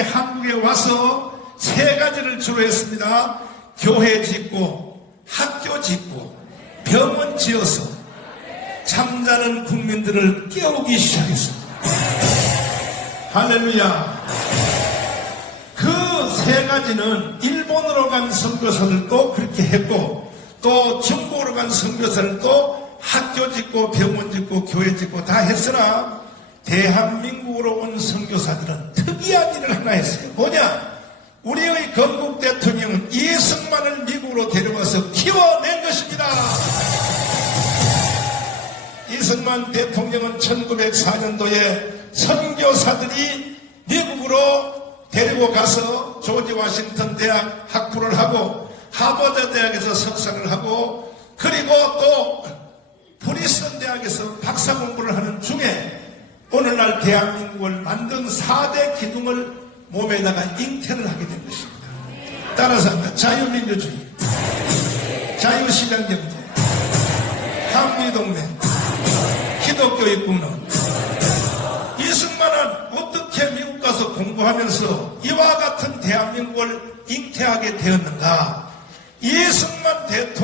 이분이 한국에 와서 세 가지를 주로 했습니다. 교회 짓고, 학교 짓고, 병원 지어서 잠자는 국민들을 깨우기 시작했습니다. 할렐루야. 그 세 가지는 일본으로 간 선교사들도 그렇게 했고 또 중국으로 간 선교사들도 학교 짓고 병원 짓고 교회 짓고 다 했으나 대한민국으로 온 선교사들은 특이한 일을 하나 했어요. 뭐냐? 우리의 건국 대통령은 이승만을 미국으로 데려와서 키워낸 것입니다. 이승만 대통령은 1904년도에 선교사들이 미국으로 데리고 가서 조지 워싱턴 대학 학부를 하고 하버드 대학에서 석사를 하고 그리고 또 프리스턴 대학에서 박사 공부를 하는 중에 오늘날 대한민국을 만든 4대 기둥을 몸에다가 잉태를 하게 된 것입니다. 따라서 자유민주주의, 자유시장경제, 한미동맹, 기독교 입국론. 이승만은 어떻게 미국 가서 공부하면서 이와 같은 대한민국을 잉태하게 되었는가? 이승만 공부한